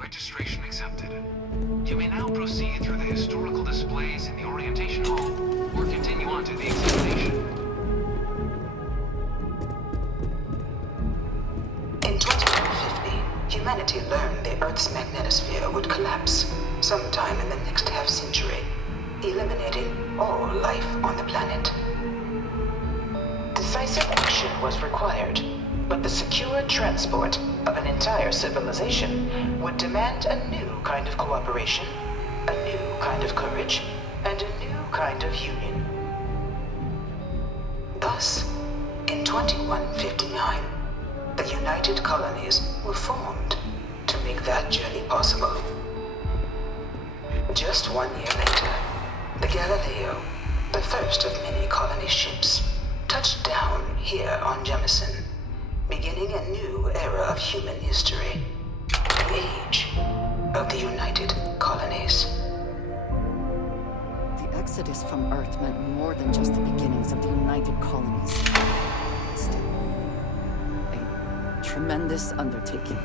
Registration accepted. You may now proceed through the historical displays in the orientation hall, or continue on to the examination. In 2150, humanity learned the Earth's magnetosphere would collapse sometime in the next half-century, eliminating all life on the planet. Decisive action was required, but the secure transport of an entire civilization would demand a new kind of cooperation, a new kind of courage, and a new kind of union. Thus, in 2159, the United Colonies were formed to make that journey possible. Just 1 year later, the Galileo, the first of many colony ships, touched down here on Jemison, beginning a new era of human history, the age of the United Colonies. The exodus from Earth meant more than just the beginnings of the United Colonies. Still, a tremendous undertaking.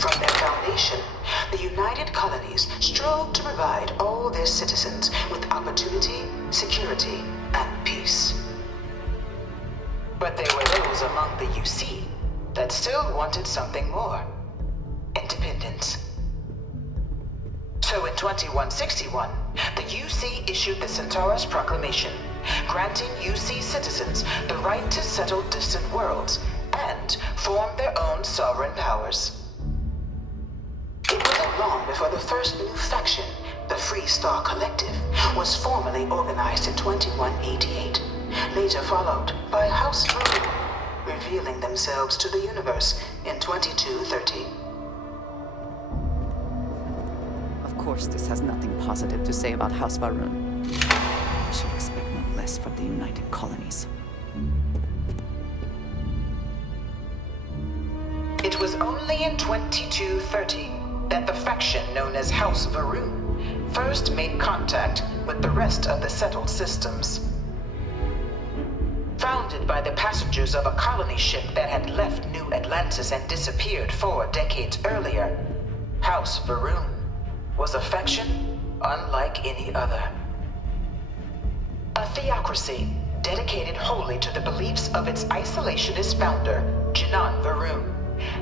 From their foundation, the United Colonies strove to provide all their citizens with opportunity, security, and peace. But there were those among the UC that still wanted something more: independence. So in 2161, the UC issued the Centaurus Proclamation, granting UC citizens the right to settle distant worlds and form their own sovereign powers. It wasn't long before the first new faction, the Free Star Collective, was formally organized in 2188, later followed by House Varun, revealing themselves to the universe in 2230. Of course, this has nothing positive to say about House Varun. I should expect no less from the United Colonies. It was only in 2230 that the faction known as House Varun first made contact with the rest of the settled systems. Founded by the passengers of a colony ship that had left New Atlantis and disappeared 4 decades earlier, House Varun was a faction unlike any other. A theocracy dedicated wholly to the beliefs of its isolationist founder, Janan Varun.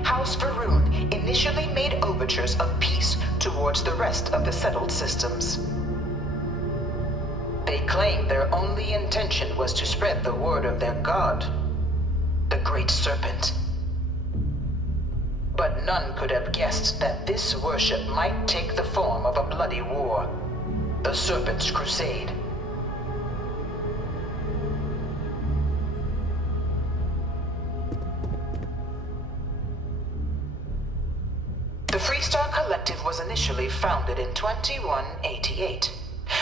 House Varun initially made overtures of peace towards the rest of the settled systems. They claimed their only intention was to spread the word of their god, the Great Serpent. But none could have guessed that this worship might take the form of a bloody war, the Serpent's Crusade. The Freestar Collective was initially founded in 2188,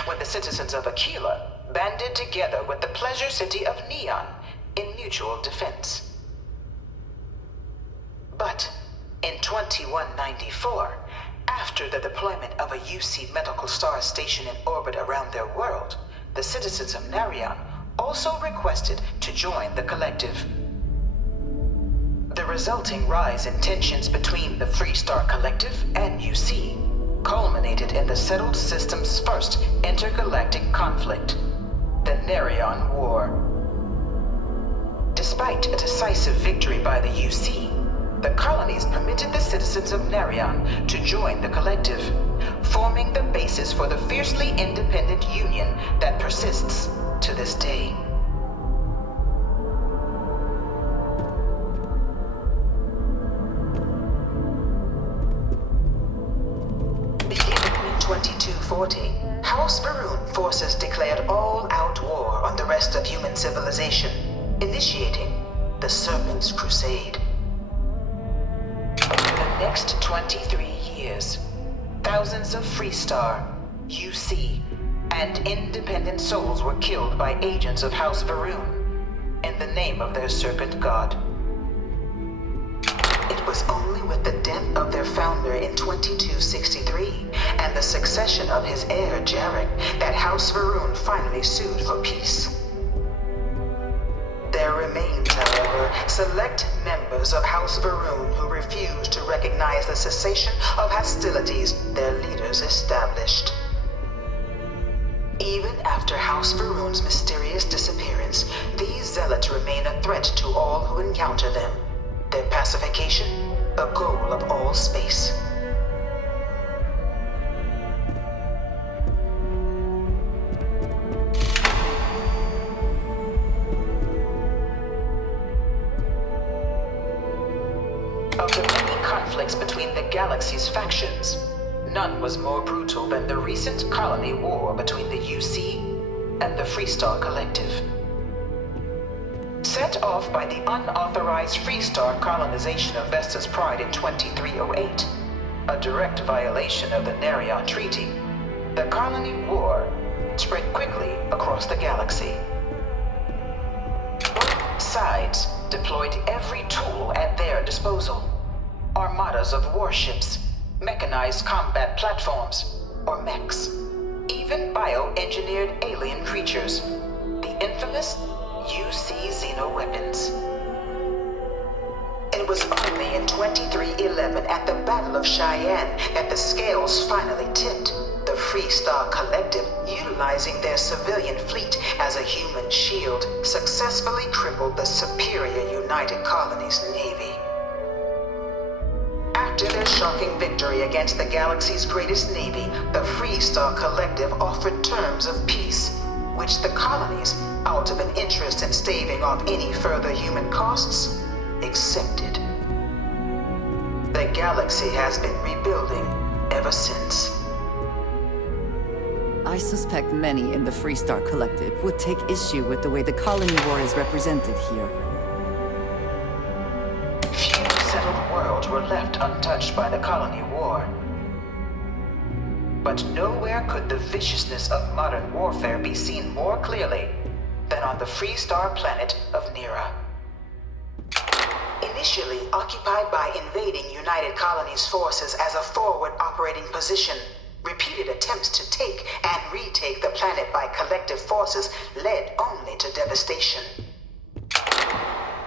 when the citizens of Aquila banded together with the pleasure city of Neon in mutual defense. But in 2194, after the deployment of a UC medical star station in orbit around their world, the citizens of Narion also requested to join the collective. The resulting rise in tensions between the Freestar Collective and UC culminated in the settled system's first intergalactic conflict, the Narion War. Despite a decisive victory by the UC, the colonies permitted the citizens of Narion to join the collective, forming the basis for the fiercely independent union that persists to this day. Beginning in 2240, House Varun forces declared all-out war on the rest of human civilization, initiating the Serpent's Crusade. Over the next 23 years, thousands of Freestar, UC, and independent souls were killed by agents of House Varun, in the name of their serpent god. It was only with the death of their founder in 2263 and the succession of his heir Jarek that House Va'ruun finally sued for peace. There remains, however, select members of House Va'ruun who refuse to recognize the cessation of hostilities their leaders established. Even after House Va'ruun's mysterious disappearance, these zealots remain a threat to all who encounter them. Their pacification, a goal of all space. Of the many conflicts between the galaxy's factions, none was more brutal than the recent colony war between the UC and the Freestar Collective. Set off by the unauthorized Freestar colonization of Vesta's Pride in 2308, a direct violation of the Nerion Treaty, the colony war spread quickly across the galaxy. Both sides deployed every tool at their disposal. Armadas of warships, mechanized combat platforms, or mechs, even bioengineered alien creatures, the infamous UC xeno-weapons. It was only in 2311 at the Battle of Cheyenne that the scales finally tipped, the Freestar Collective, utilizing their civilian fleet as a human shield, successfully crippled the superior United Colonies Navy. After their shocking victory against the galaxy's greatest navy, the Freestar Collective offered terms of peace, which the colonies, out of an interest in staving off any further human costs, accepted. The galaxy has been rebuilding ever since. I suspect many in the Freestar Collective would take issue with the way the colony war is represented here. Few settled worlds were left untouched by the colony war. But nowhere could the viciousness of modern warfare be seen more clearly than on the Freestar planet of Nera. Initially occupied by invading United Colonies forces as a forward operating position, repeated attempts to take and retake the planet by collective forces led only to devastation.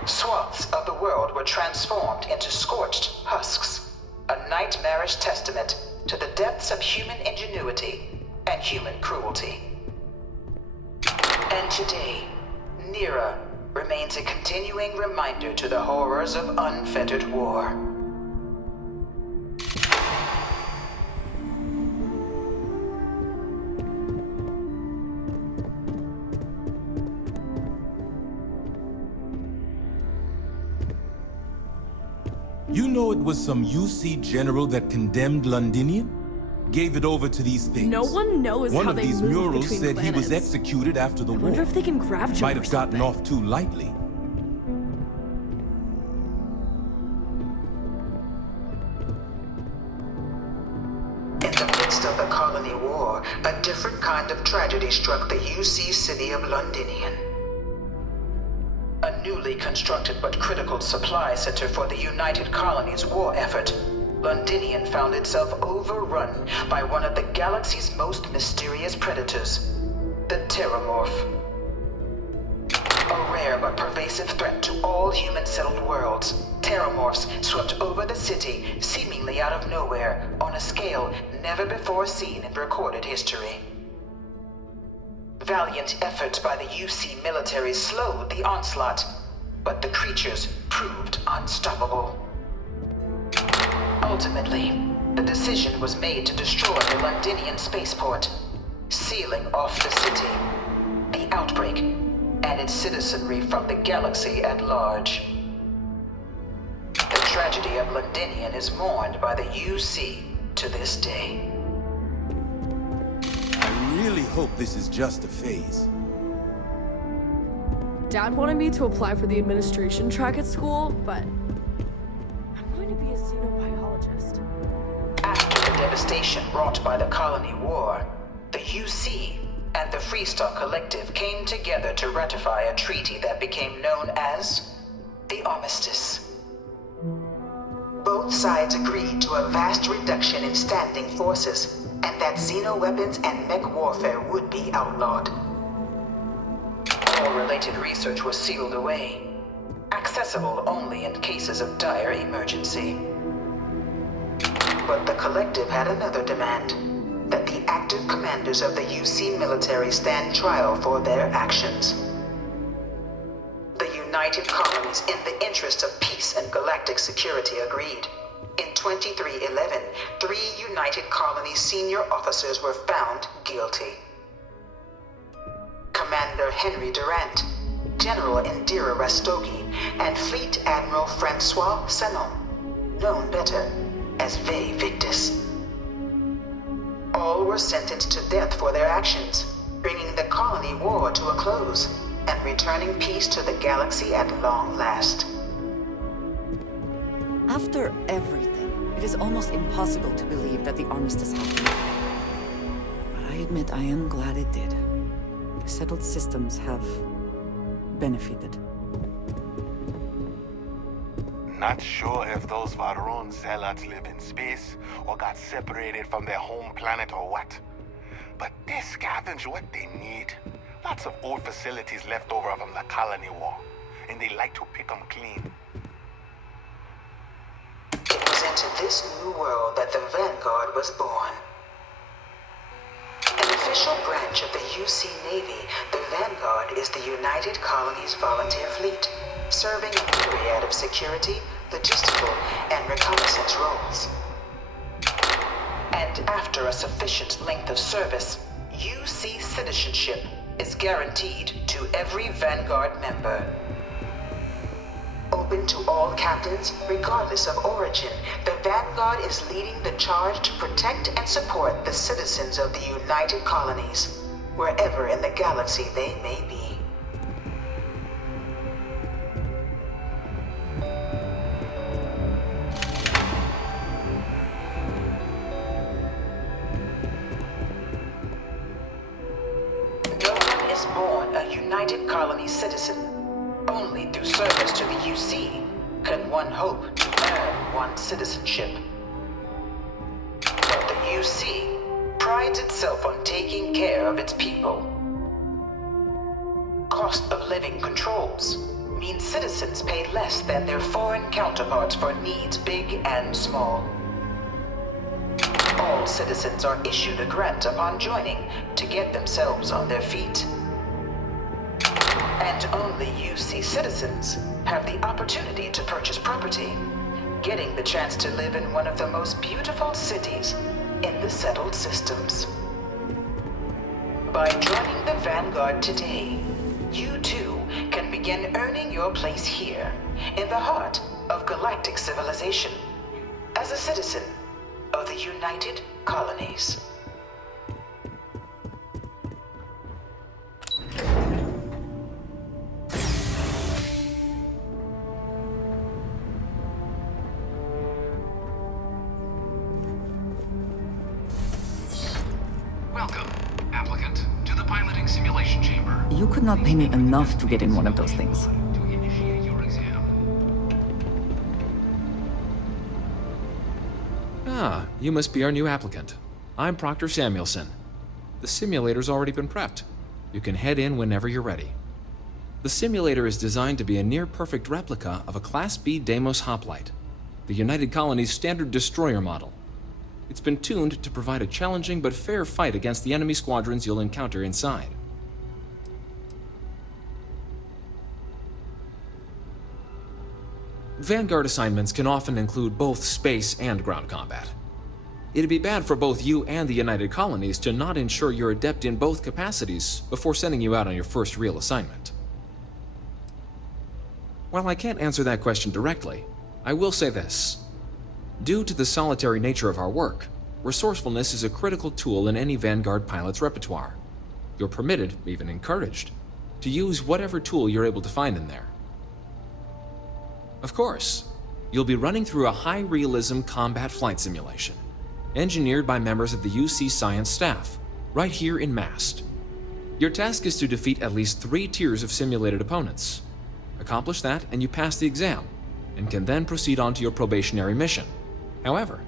Swaths of the world were transformed into scorched husks, a nightmarish testament to the depths of human ingenuity and human cruelty. And today, Nera remains a continuing reminder to the horrors of unfettered war. You know it was some UC general that condemned Londinium? Gave it over to these things. No one knows One how of they these move murals between said he was planets. executed after the I war. wonder if they can grab jump Might or have gotten something. off too lightly. In the midst of the colony war, a different kind of tragedy struck the UC city of Londinian. A newly constructed but critical supply center for the United Colonies' war effort, Londinian found itself overrun by one of the galaxy's most mysterious predators, the Terramorph. A rare but pervasive threat to all human-settled worlds, Terramorphs swept over the city, seemingly out of nowhere, on a scale never before seen in recorded history. Valiant efforts by the UC military slowed the onslaught, but the creatures proved unstoppable. Ultimately, the decision was made to destroy the Londinian spaceport, sealing off the city, the outbreak, and its citizenry from the galaxy at large. The tragedy of Londinian is mourned by the UC to this day. I really hope this is just a phase. Dad wanted me to apply for the administration track at school, but I'm going to be a xenobiologist. After the devastation wrought by the colony war, the UC and the Freestar Collective came together to ratify a treaty that became known as the Armistice. Both sides agreed to a vast reduction in standing forces, and that xeno-weapons and mech warfare would be outlawed. All related research was sealed away, accessible only in cases of dire emergency. But the Collective had another demand, that the active commanders of the UC military stand trial for their actions. The United Colonies, in the interest of peace and galactic security, agreed. In 2311, 3 United Colonies senior officers were found guilty. Commander Henry Durant, General Indira Rastogi, and Fleet Admiral Francois Sanon, known better as Ve Victus. All were sentenced to death for their actions, bringing the colony war to a close and returning peace to the galaxy at long last. After everything, it is almost impossible to believe that the armistice happened. But I admit I am glad it did. Settled systems have benefited. Not sure if those Varun zealots live in space or got separated from their home planet or what. But they scavenge what they need. Lots of old facilities left over from the colony war, and they like to pick them clean. It was into this new world that the Vanguard was born. An official branch of the UC Navy, the Vanguard is the United Colonies Volunteer Fleet, serving a myriad of security, logistical, and reconnaissance roles. And after a sufficient length of service, UC citizenship is guaranteed to every Vanguard member. Open to all captains, regardless of origin, the Vanguard is leading the charge to protect and support the citizens of the United Colonies, wherever in the galaxy they may be. No one is born a United Colony citizen. Only through service to the UC can one hope to earn one's citizenship. But the UC prides itself on taking care of its people. Cost of living controls mean citizens pay less than their foreign counterparts for needs big and small. All citizens are issued a grant upon joining to get themselves on their feet. And only UC citizens have the opportunity to purchase property, getting the chance to live in one of the most beautiful cities in the settled systems. By joining the Vanguard today, you too can begin earning your place here, in the heart of galactic civilization, as a citizen of the United Colonies. Welcome, applicant, to the piloting simulation chamber. You could not pay me enough to get in one of those things. To initiate your exam. Ah, you must be our new applicant. I'm Proctor Samuelson. The simulator's already been prepped. You can head in whenever you're ready. The simulator is designed to be a near-perfect replica of a Class B Deimos hoplite, the United Colony's standard destroyer model. It's been tuned to provide a challenging but fair fight against the enemy squadrons you'll encounter inside. Vanguard assignments can often include both space and ground combat. It'd be bad for both you and the United Colonies to not ensure you're adept in both capacities before sending you out on your first real assignment. While I can't answer that question directly, I will say this. Due to the solitary nature of our work, resourcefulness is a critical tool in any Vanguard pilot's repertoire. You're permitted, even encouraged, to use whatever tool you're able to find in there. Of course, you'll be running through a high-realism combat flight simulation, engineered by members of the UC science staff, right here in MAST. Your task is to defeat at least 3 tiers of simulated opponents. Accomplish that and you pass the exam, and can then proceed on to your probationary mission. However,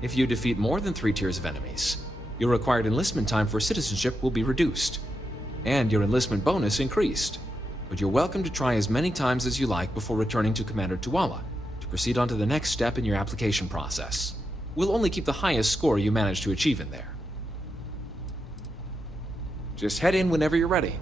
if you defeat more than 3 tiers of enemies, your required enlistment time for citizenship will be reduced, and your enlistment bonus increased. But you're welcome to try as many times as you like before returning to Commander Tuala to proceed on to the next step in your application process. We'll only keep the highest score you manage to achieve in there. Just head in whenever you're ready.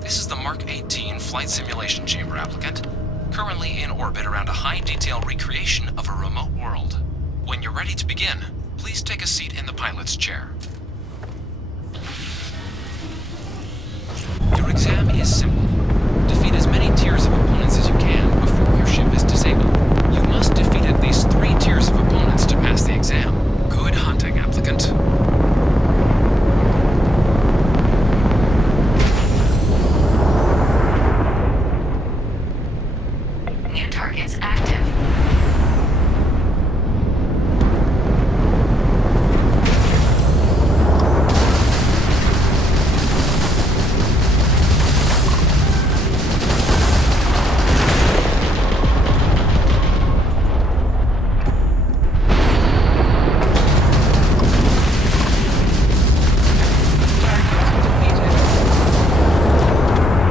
This is the Mark 18 Flight Simulation Chamber applicant, currently in orbit around a high-detail recreation of a remote world. When you're ready to begin, please take a seat in the pilot's chair. Your exam is simple. Defeat as many tiers of opponents as you can before your ship is disabled. You must defeat at least 3 tiers of opponents to pass the exam. Good hunting, applicant. New targets active.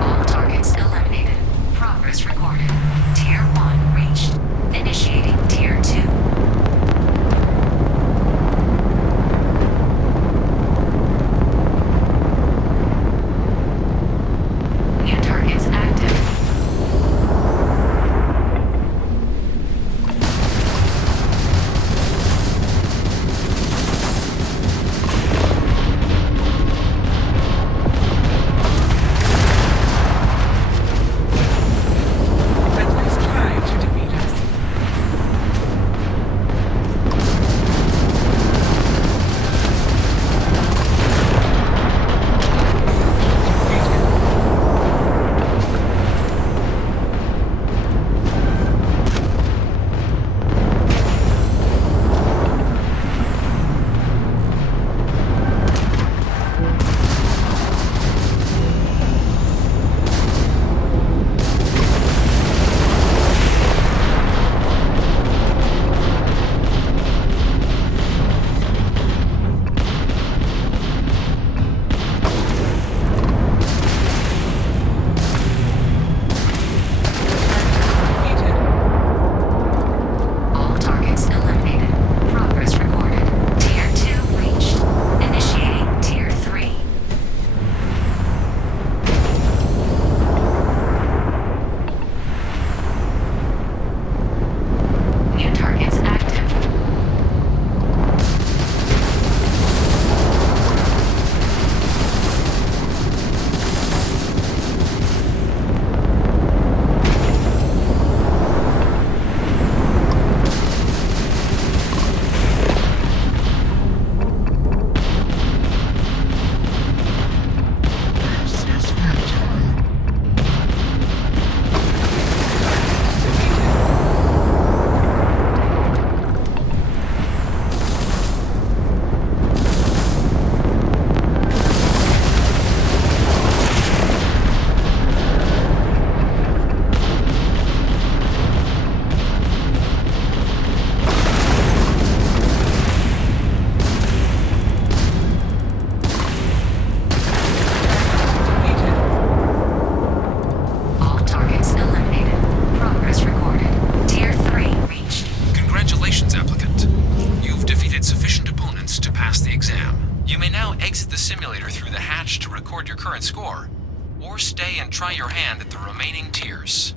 All targets eliminated. Progress recorded. Tier 1 reached. Initiating Tier 2. New targets active. Rebels try to defeat us. All targets eliminated. Progress recorded. Tier 2 reached. Initiating Tier 3. New targets active. All targets eliminated. Progress recorded. Tier 3 reached. Congratulations, applicant. You've defeated sufficient opponents to pass the exam. You may now exit the simulator through the hatch to record your current score, or stay and try your hand at the remaining tiers.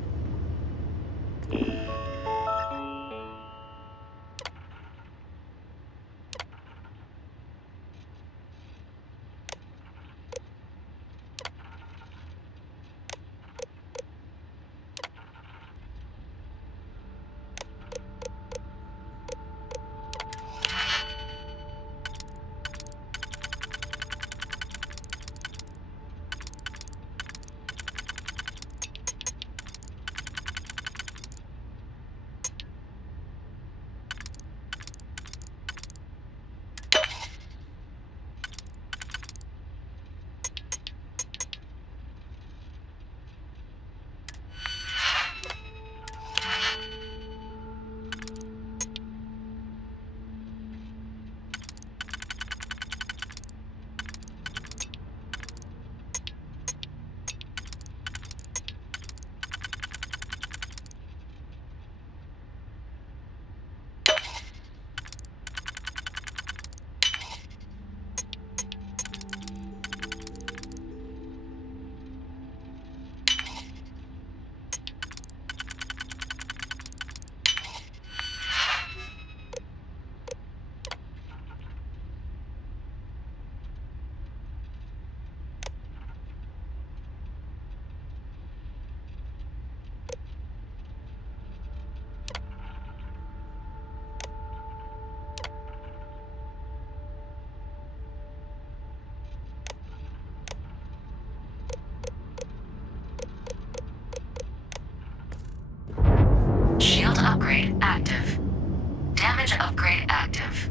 Salvage upgrade active.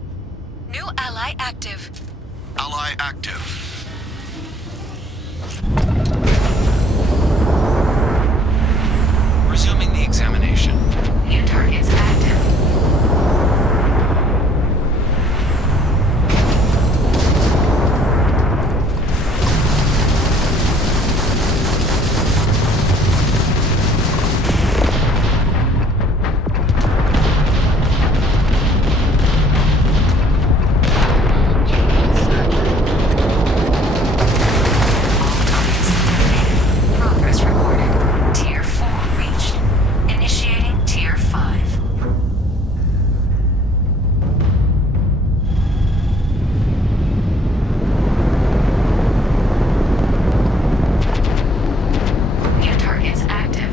New ally active. Ally active. Resuming the examination. New targets active. Progress recorded. Tier 4 reached. Initiating Tier 5. New targets active.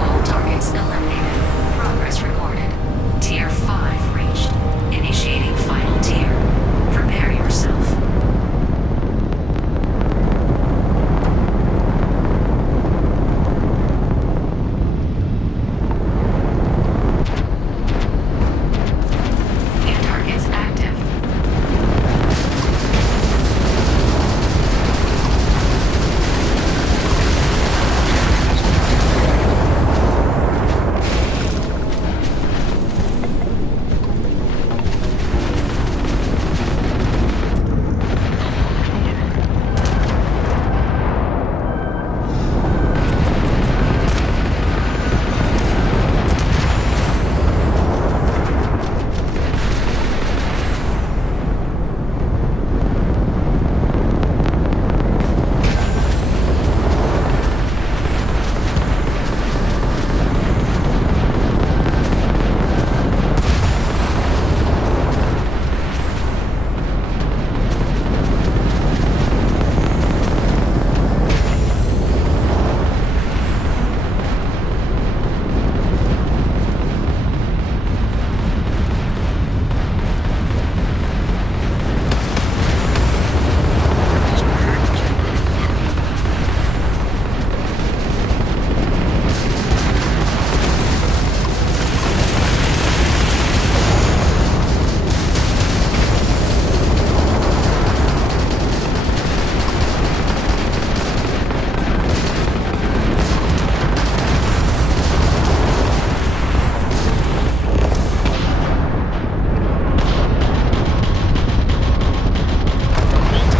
All targets eliminated. Progress recorded. Tier 5 reached. Initiating final tier. Prepare yourself. New targets active.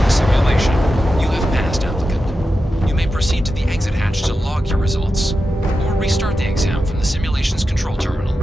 Simulation. You have passed, applicant. You may proceed to the exit hatch to log your results, or restart the exam from the simulation's control terminal.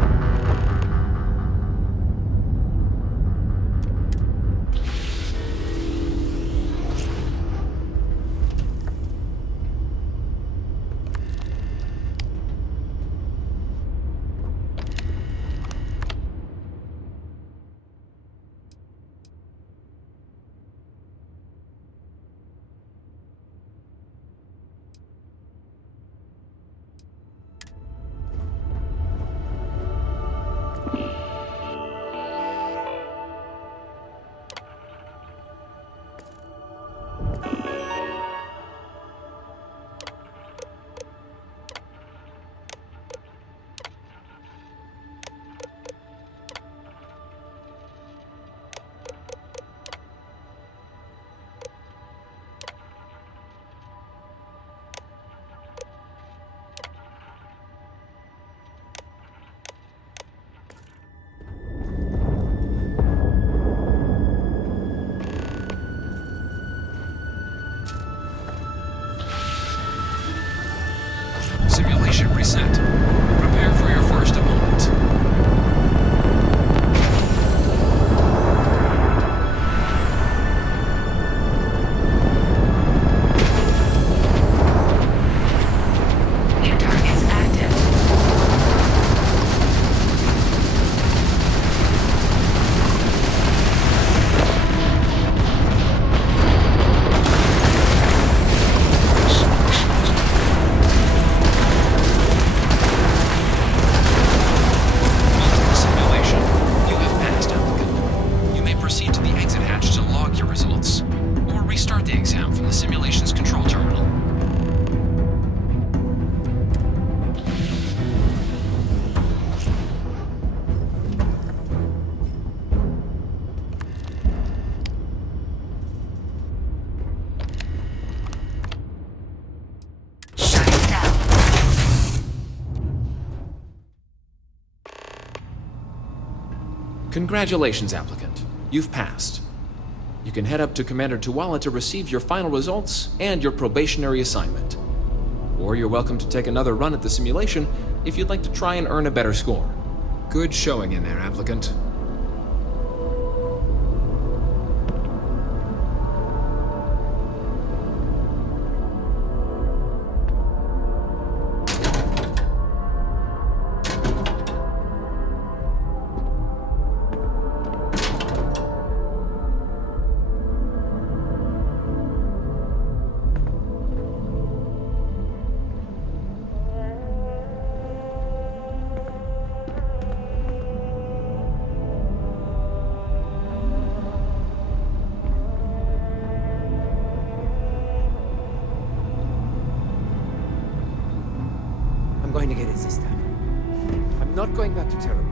set. Prepare for your first moment. New targets active. Welcome to simulation. You have passed, applicant. You may proceed to the exit hatch to log your results, or restart the exam from the simulation's control terminal. Shutting down. Congratulations, applicant. You've passed. You can head up to Commander Tuala to receive your final results and your probationary assignment. Or you're welcome to take another run at the simulation if you'd like to try and earn a better score. Good showing in there, applicant. I'm going to get it this time. I'm not going back to Terra.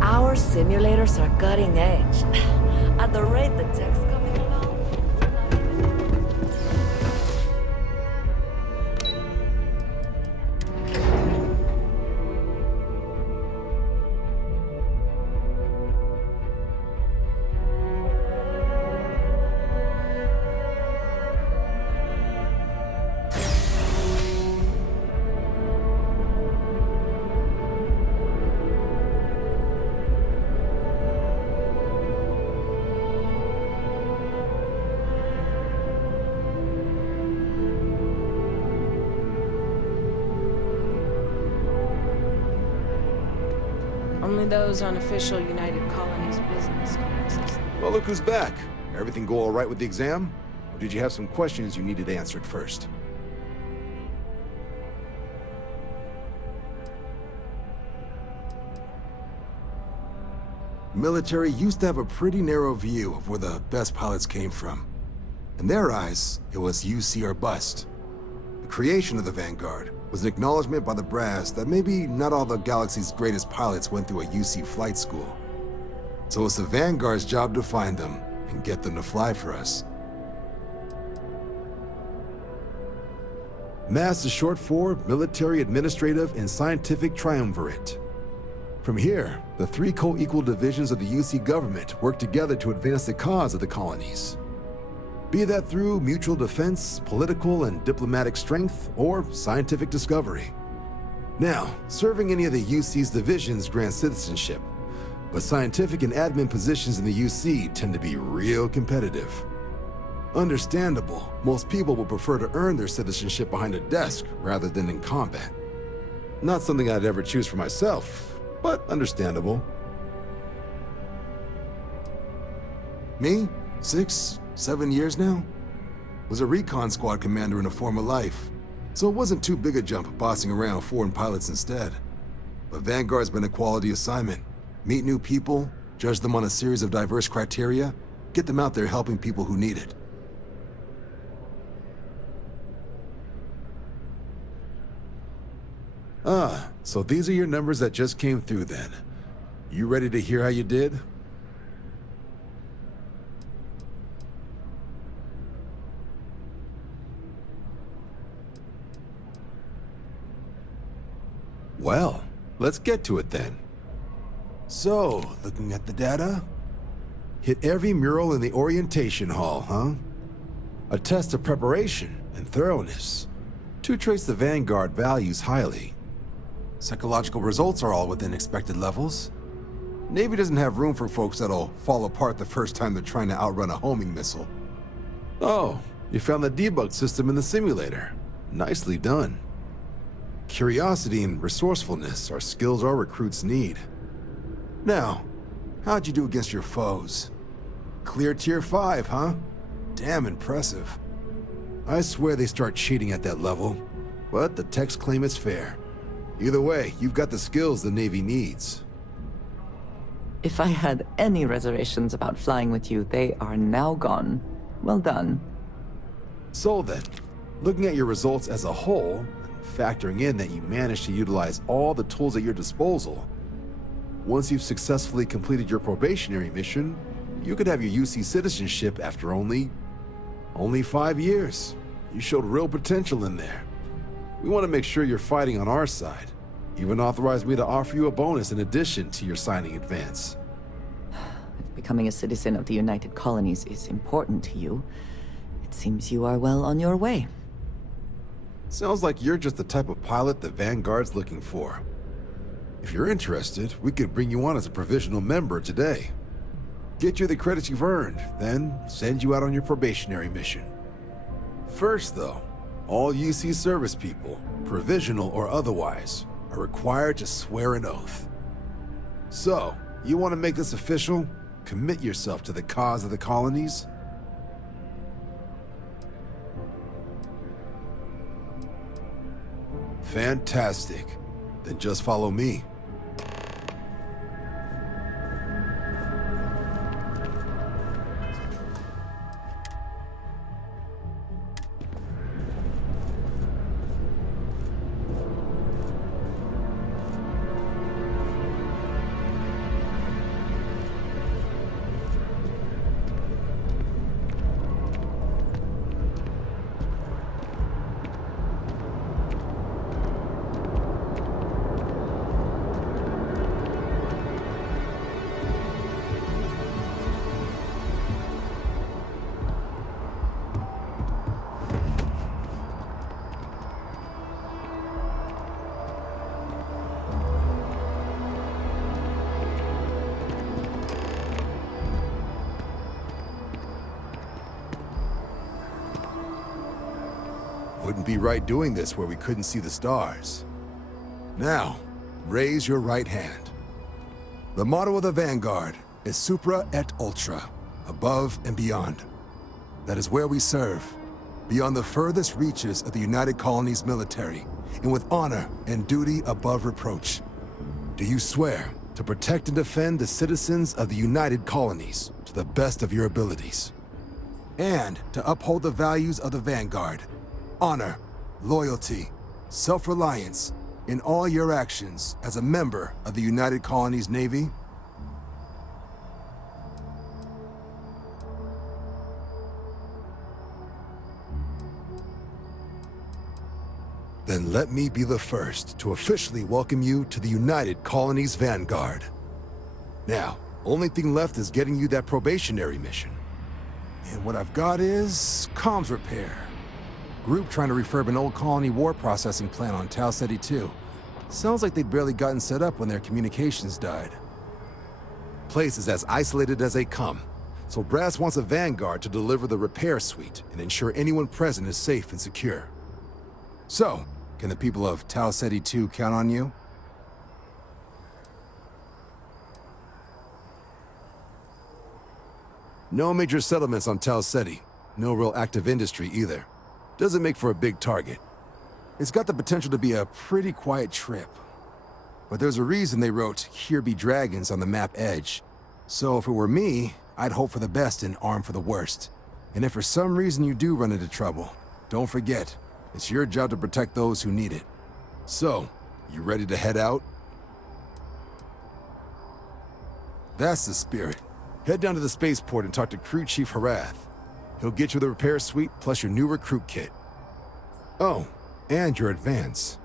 Our simulators are cutting edge. At the rate the tech's coming along, we're not even... Only those on official United Colonies business can access them. Well, look who's back. Everything go all right with the exam? Or did you have some questions you needed answered first? Military used to have a pretty narrow view of where the best pilots came from. In their eyes, it was UC or bust. The creation of the Vanguard was an acknowledgement by the brass that maybe not all the galaxy's greatest pilots went through a UC flight school. So it's the Vanguard's job to find them and get them to fly for us. MASS is short for Military, Administrative, and Scientific Triumvirate. From here, the three co-equal divisions of the UC government work together to advance the cause of the colonies. Be that through mutual defense, political and diplomatic strength, or scientific discovery. Now, serving any of the UC's divisions grants citizenship, but scientific and admin positions in the UC tend to be real competitive. Understandable, most people would prefer to earn their citizenship behind a desk rather than in combat. Not something I'd ever choose for myself, but understandable. Me? 6, 7 years now? Was a recon squad commander in a former life, so it wasn't too big a jump bossing around foreign pilots instead. But Vanguard's been a quality assignment. Meet new people, judge them on a series of diverse criteria, get them out there helping people who need it. Ah, so these are your numbers that just came through then. You ready to hear how you did? Well, let's get to it then. So, looking at the data, hit every mural in the orientation hall, huh? A test of preparation and thoroughness to trace the Vanguard values highly. Psychological results are all within expected levels. Navy doesn't have room for folks that'll fall apart the first time they're trying to outrun a homing missile. Oh, you found the debug system in the simulator. Nicely done. Curiosity and resourcefulness are skills our recruits need. Now, how'd you do against your foes? Clear Tier 5, huh? Damn impressive. I swear they start cheating at that level, but the techs claim it's fair. Either way, you've got the skills the Navy needs. If I had any reservations about flying with you, they are now gone. Well done. So then, looking at your results as a whole, and factoring in that you managed to utilize all the tools at your disposal, once you've successfully completed your probationary mission, you could have your UC citizenship after only 5 years. You showed real potential in there. We want to make sure you're fighting on our side. Even authorized me to offer you a bonus in addition to your signing advance. If becoming a citizen of the United Colonies is important to you, it seems you are well on your way. Sounds like you're just the type of pilot the Vanguard's looking for. If you're interested, we could bring you on as a provisional member today. Get you the credits you've earned, then send you out on your probationary mission. First though, all UC service people, provisional or otherwise, are required to swear an oath. So, you want to make this official? Commit yourself to the cause of the colonies? Fantastic. Then just follow me. Wouldn't be right doing this where we couldn't see the stars. Now, raise your right hand. The motto of the Vanguard is Supra et Ultra, above and beyond. That is where we serve, beyond the furthest reaches of the United Colonies military, and with honor and duty above reproach. Do you swear to protect and defend the citizens of the United Colonies to the best of your abilities? And to uphold the values of the Vanguard, honor, loyalty, self-reliance in all your actions as a member of the United Colonies Navy? Then let me be the first to officially welcome you to the United Colonies Vanguard. Now, only thing left is getting you that probationary mission. And what I've got is comms repair. Group trying to refurb an old colony war processing plant on Tau Ceti 2. Sounds like they'd barely gotten set up when their communications died. Place is as isolated as they come, so Brass wants a Vanguard to deliver the repair suite and ensure anyone present is safe and secure. So, can the people of Tau Ceti 2 count on you? No major settlements on Tau Ceti. No real active industry either. Doesn't make for a big target. It's got the potential to be a pretty quiet trip. But there's a reason they wrote, "Here be dragons" on the map edge. So if it were me, I'd hope for the best and arm for the worst. And if for some reason you do run into trouble, don't forget, it's your job to protect those who need it. So, you ready to head out? That's the spirit. Head down to the spaceport and talk to Crew Chief Harath. He'll get you the repair suite plus your new recruit kit. Oh, and your advance.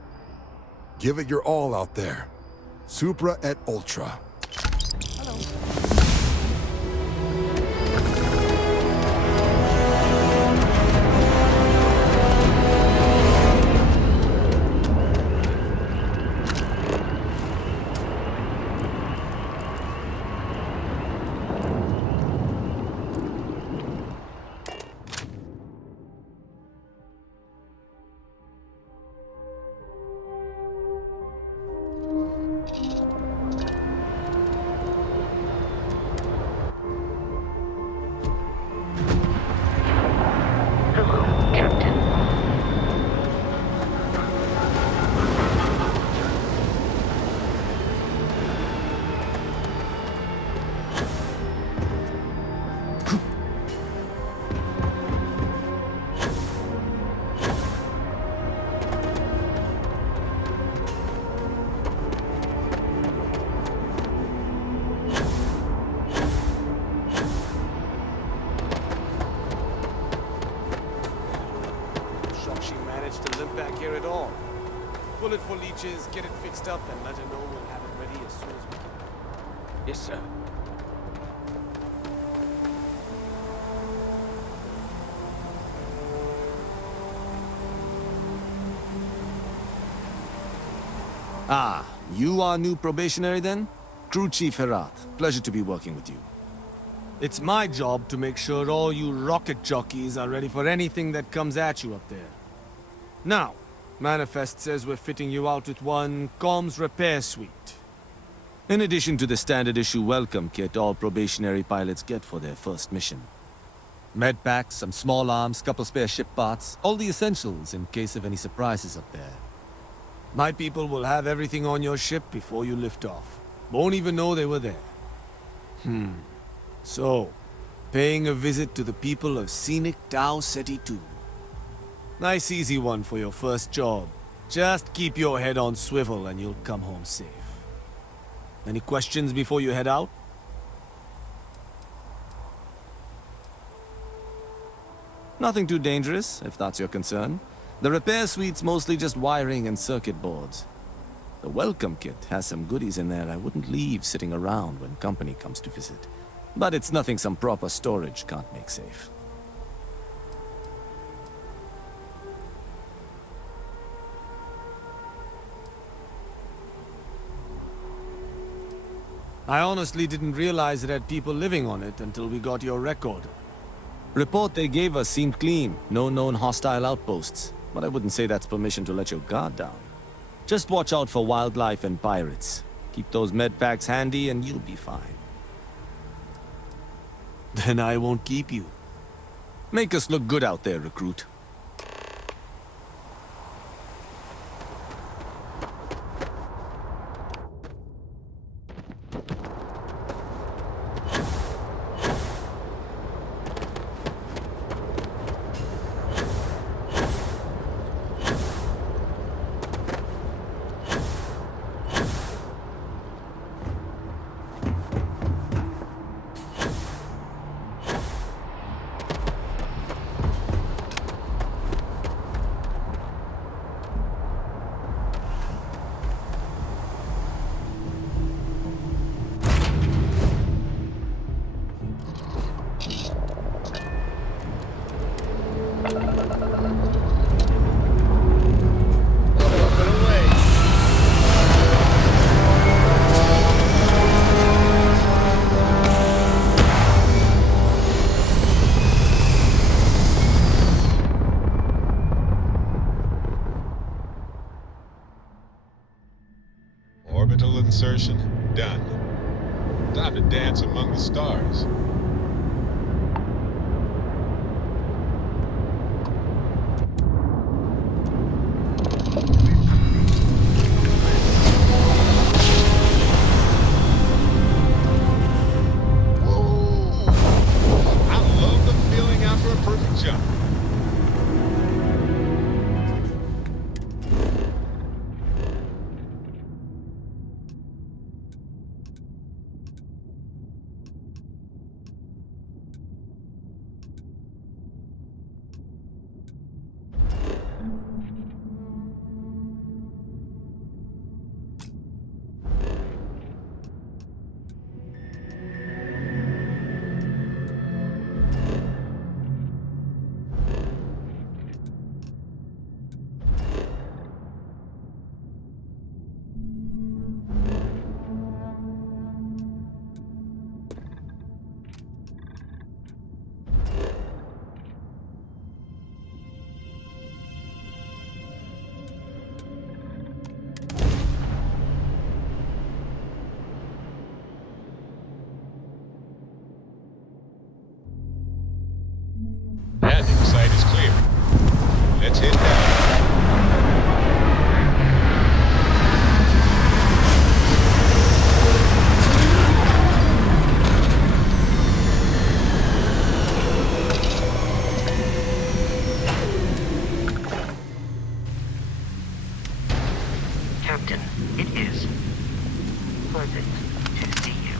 Give it your all out there. Supra et Ultra. Bullet for leeches, get it fixed up, and let her know we'll have it ready as soon as we can. Yes, sir. Ah, you are new probationary then? Crew Chief Herat, pleasure to be working with you. It's my job to make sure all you rocket jockeys are ready for anything that comes at you up there. Now, Manifest says we're fitting you out with one comms repair suite. In addition to the standard issue welcome kit all probationary pilots get for their first mission. Med packs, some small arms, couple spare ship parts, all the essentials in case of any surprises up there. My people will have everything on your ship before you lift off. Won't even know they were there. So, paying a visit to the people of scenic Tau Ceti 2. Nice easy one for your first job. Just keep your head on swivel and you'll come home safe. Any questions before you head out? Nothing too dangerous, if that's your concern. The repair suite's mostly just wiring and circuit boards. The welcome kit has some goodies in there I wouldn't leave sitting around when company comes to visit. But it's nothing some proper storage can't make safe. I honestly didn't realize it had people living on it until we got your record. Report they gave us seemed clean. No known hostile outposts. But I wouldn't say that's permission to let your guard down. Just watch out for wildlife and pirates. Keep those med packs handy and you'll be fine. Then I won't keep you. Make us look good out there, recruit. Orbital insertion done. Time to dance among the stars. Landing site is clear. Let's head down. Captain, it is pleasant to see you.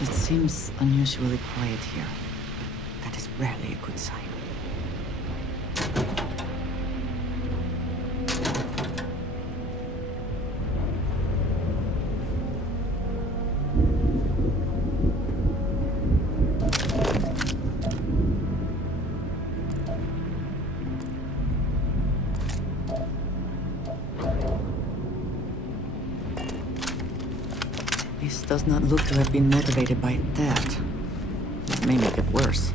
It seems unusually quiet here. That is rarely a good sign. This does not look to have been motivated by theft. It may make it worse.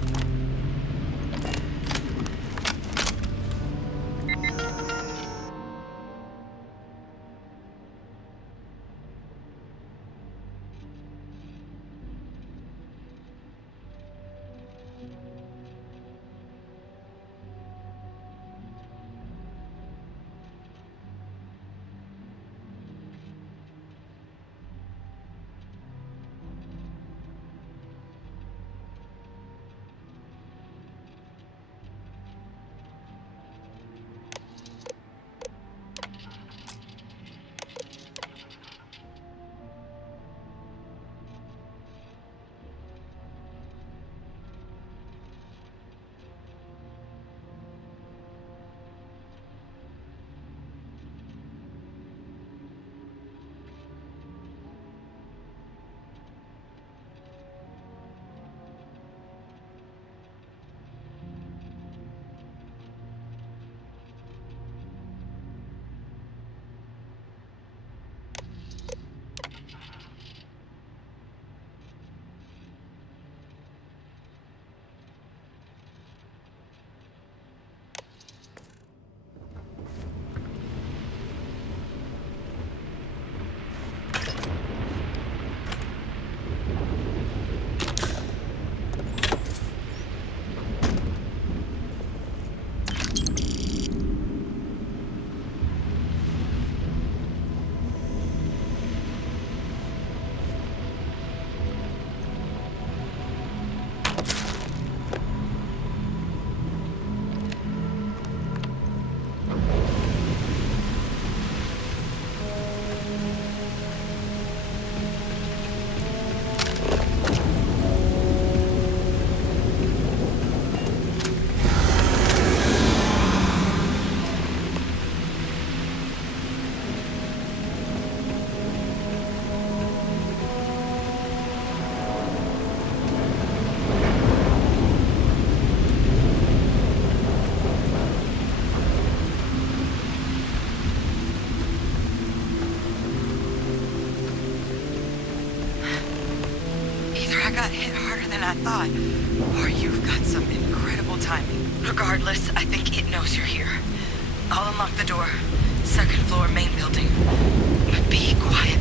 I got hit harder than I thought, or you've got some incredible timing. Regardless, I think it knows you're here. I'll unlock the door. Second floor, main building. But be quiet.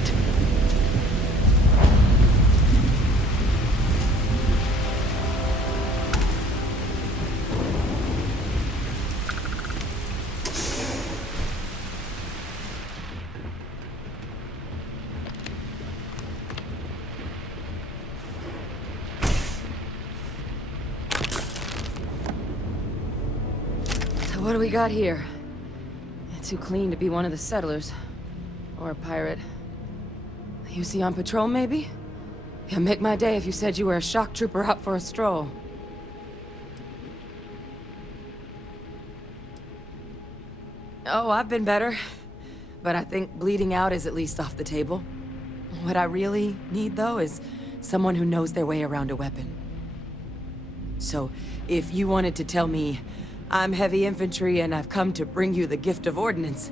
What do we got here? Too clean to be one of the settlers. Or a pirate. You see on patrol, maybe? Yeah, make my day if you said you were a shock trooper out for a stroll. Oh, I've been better. But I think bleeding out is at least off the table. What I really need, though, is someone who knows their way around a weapon. So, if you wanted to tell me, I'm heavy infantry and I've come to bring you the gift of ordnance,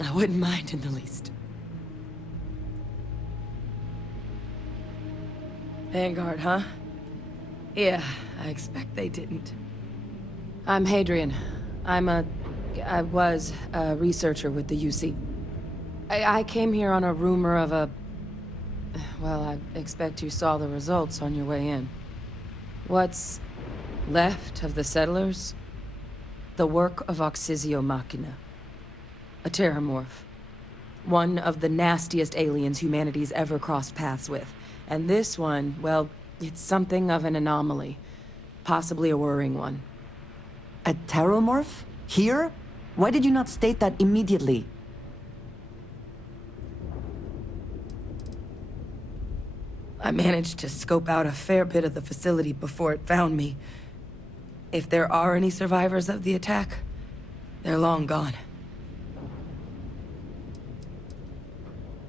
I wouldn't mind in the least. Vanguard, huh? Yeah, I expect they didn't. I'm Hadrian. I was a researcher with the UC. I came here on a rumor of a... Well, I expect you saw the results on your way in. What's left of the settlers? The work of Oxysio Machina. A terramorph. One of the nastiest aliens humanity's ever crossed paths with. And this one, well, it's something of an anomaly. Possibly a worrying one. A terramorph? Here? Why did you not state that immediately? I managed to scope out a fair bit of the facility before it found me. If there are any survivors of the attack, they're long gone.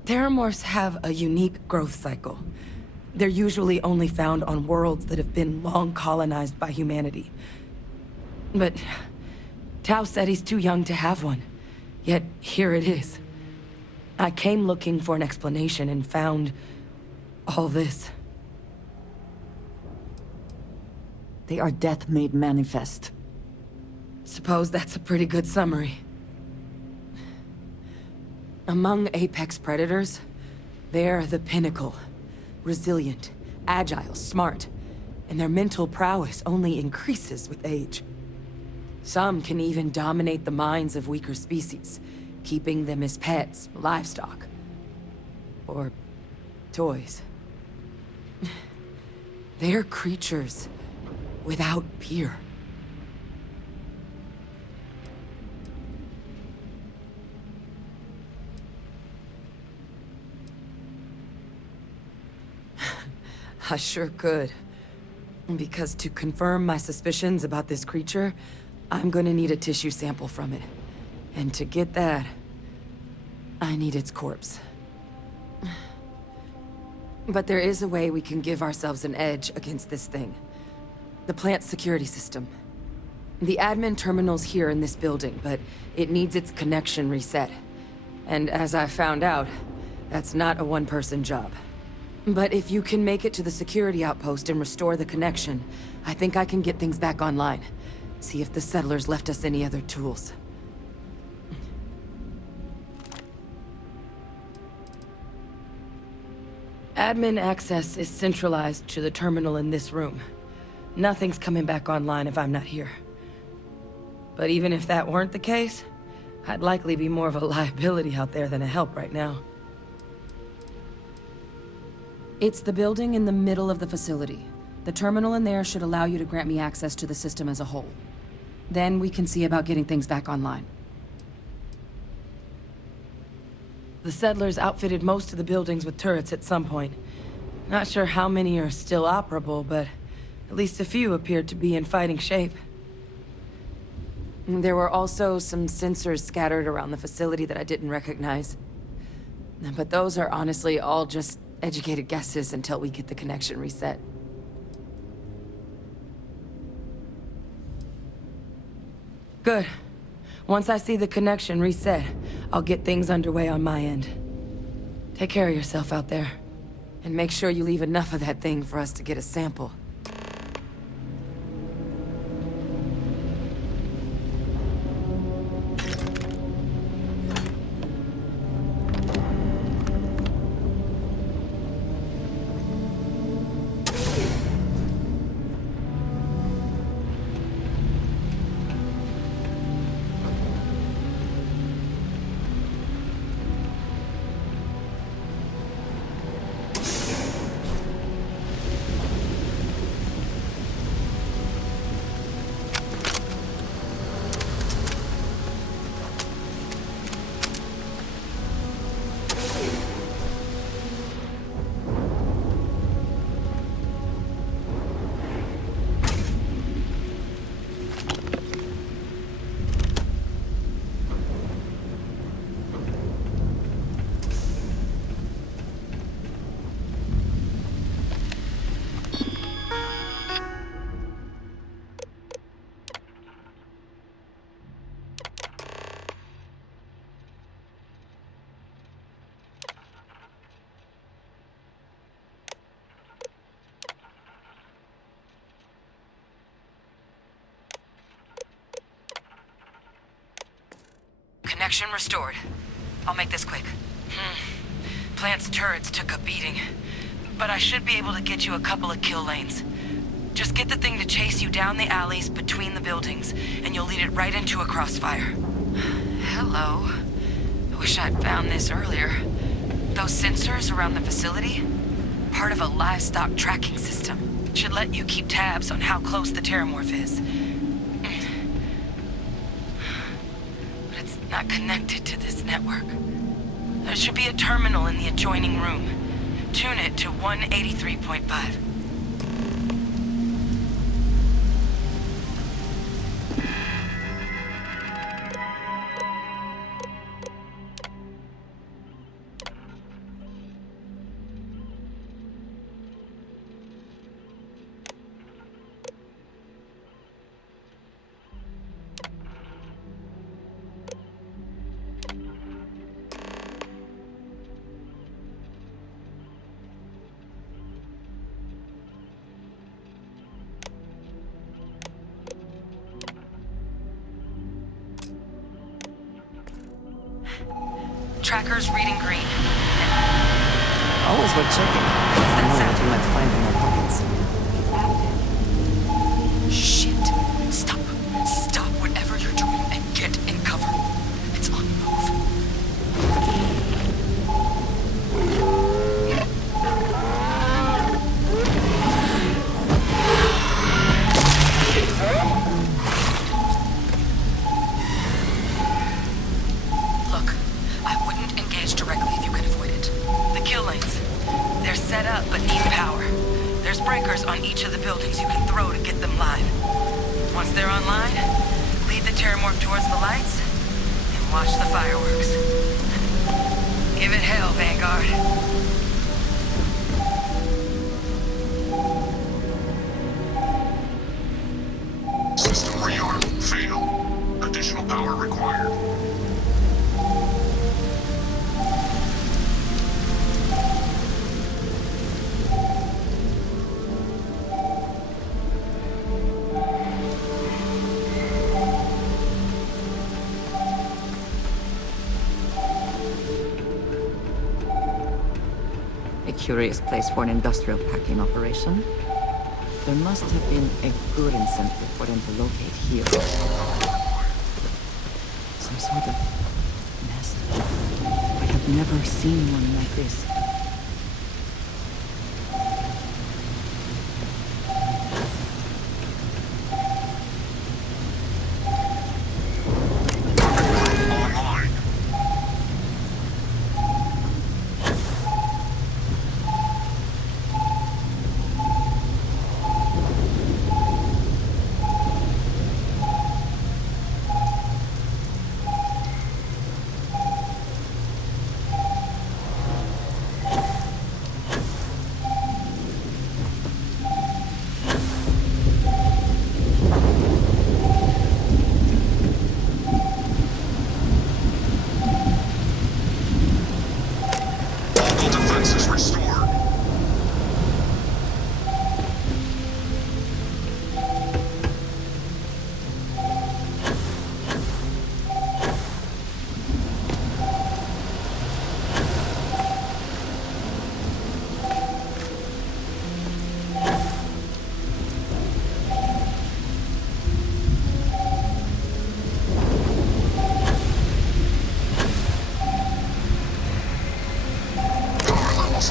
Terramorphs have a unique growth cycle. They're usually only found on worlds that have been long colonized by humanity. But Tau said he's too young to have one. Yet, here it is. I came looking for an explanation and found all this. They are death made manifest. Suppose that's a pretty good summary. Among apex predators, they're the pinnacle. Resilient, agile, smart, and their mental prowess only increases with age. Some can even dominate the minds of weaker species, keeping them as pets, livestock, or toys. They're creatures without peer. I sure could. Because to confirm my suspicions about this creature, I'm gonna need a tissue sample from it. And to get that, I need its corpse. But there is a way we can give ourselves an edge against this thing. The plant's security system. The admin terminal's here in this building, but it needs its connection reset. And as I found out, that's not a one-person job. But if you can make it to the security outpost and restore the connection, I think I can get things back online. See if the settlers left us any other tools. Admin access is centralized to the terminal in this room. Nothing's coming back online if I'm not here. But even if that weren't the case, I'd likely be more of a liability out there than a help right now. It's the building in the middle of the facility. The terminal in there should allow you to grant me access to the system as a whole. Then we can see about getting things back online. The settlers outfitted most of the buildings with turrets at some point. Not sure how many are still operable, but at least a few appeared to be in fighting shape. There were also some sensors scattered around the facility that I didn't recognize. But those are honestly all just educated guesses until we get the connection reset. Good. Once I see the connection reset, I'll get things underway on my end. Take care of yourself out there. And make sure you leave enough of that thing for us to get a sample. Traction restored. I'll make this quick. Plant's turrets took a beating, but I should be able to get you a couple of kill lanes. Just get the thing to chase you down the alleys between the buildings, and you'll lead it right into a crossfire. Hello. I wish I'd found this earlier. Those sensors around the facility? Part of a livestock tracking system. Should let you keep tabs on how close the terramorph is. But it's not connected to this network. There should be a terminal in the adjoining room. Tune it to 183.5. Tracker's reading green. Always worth checking. What's that sound? You might find in your pockets. Shit. Stop. Stop whatever you're doing and get in cover. It's on the move. Look, I wouldn't engage directly if you could avoid it. The kill lanes. They're set up but need power. There's breakers on each of the buildings you can throw to get them live. Once they're online, lead the terramorph towards the lights and watch the fireworks. Give it hell, Vanguard. System rearm. Fail. Additional power required. A curious place for an industrial packing operation. There must have been a good incentive for them to locate here. Some sort of nest. I have never seen one like this.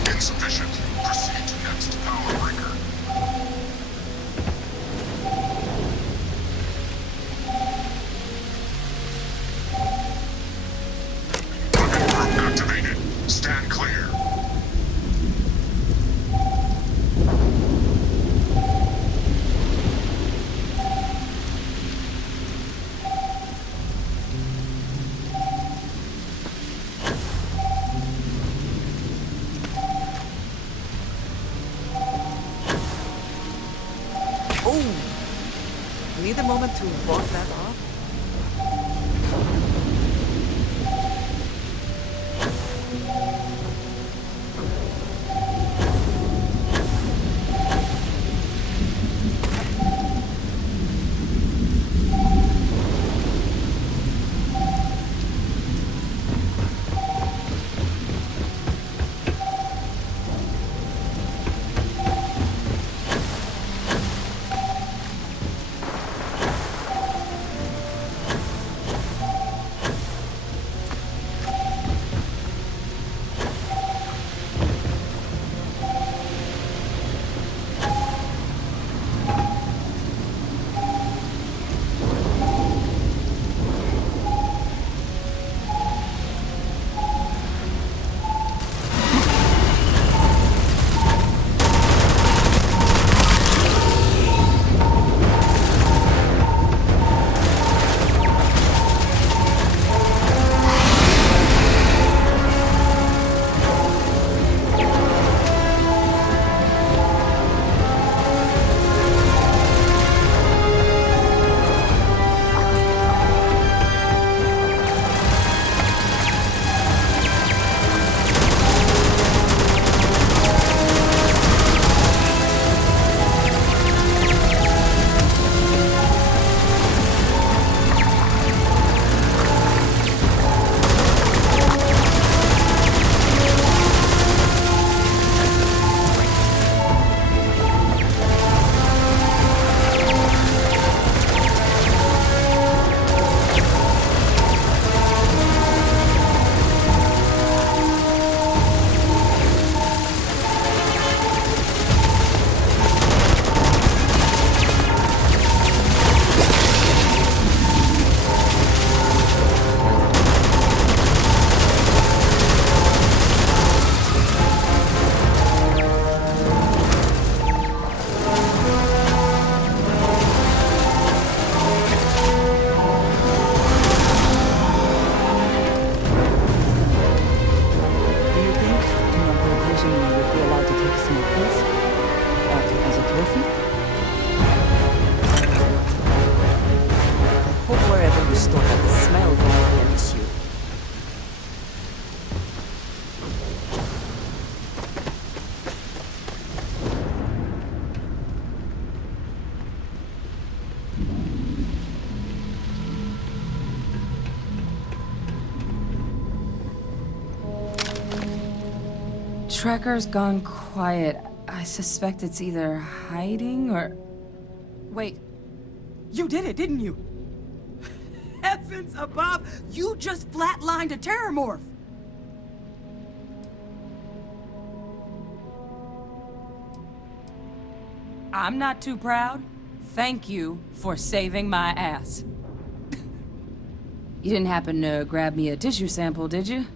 Insufficient. Proceed to next power breaker. Weapon group activated. Stand clear. Need a moment to walk that off? tracker's gone quiet. I suspect it's either hiding or... Wait. You did it, didn't you? Heavens above! You just flatlined a terramorph! I'm not too proud. Thank you for saving my ass. You didn't happen to grab me a tissue sample, did you?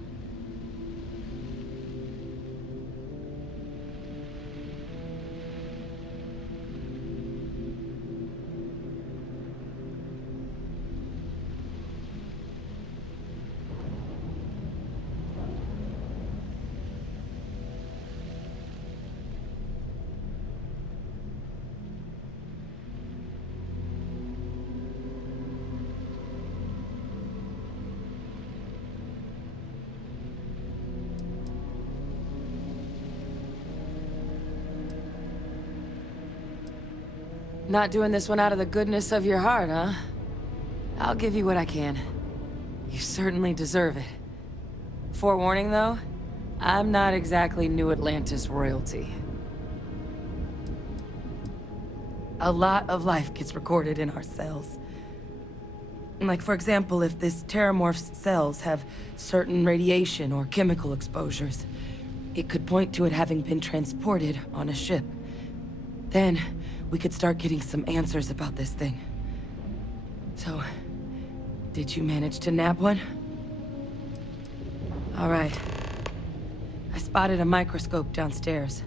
Not doing this one out of the goodness of your heart, huh? I'll give you what I can. You certainly deserve it. Forewarning, though, I'm not exactly New Atlantis royalty. A lot of life gets recorded in our cells. Like, for example, if this terramorph's cells have certain radiation or chemical exposures, it could point to it having been transported on a ship. Then, we could start getting some answers about this thing. So, did you manage to nab one? All right. I spotted a microscope downstairs.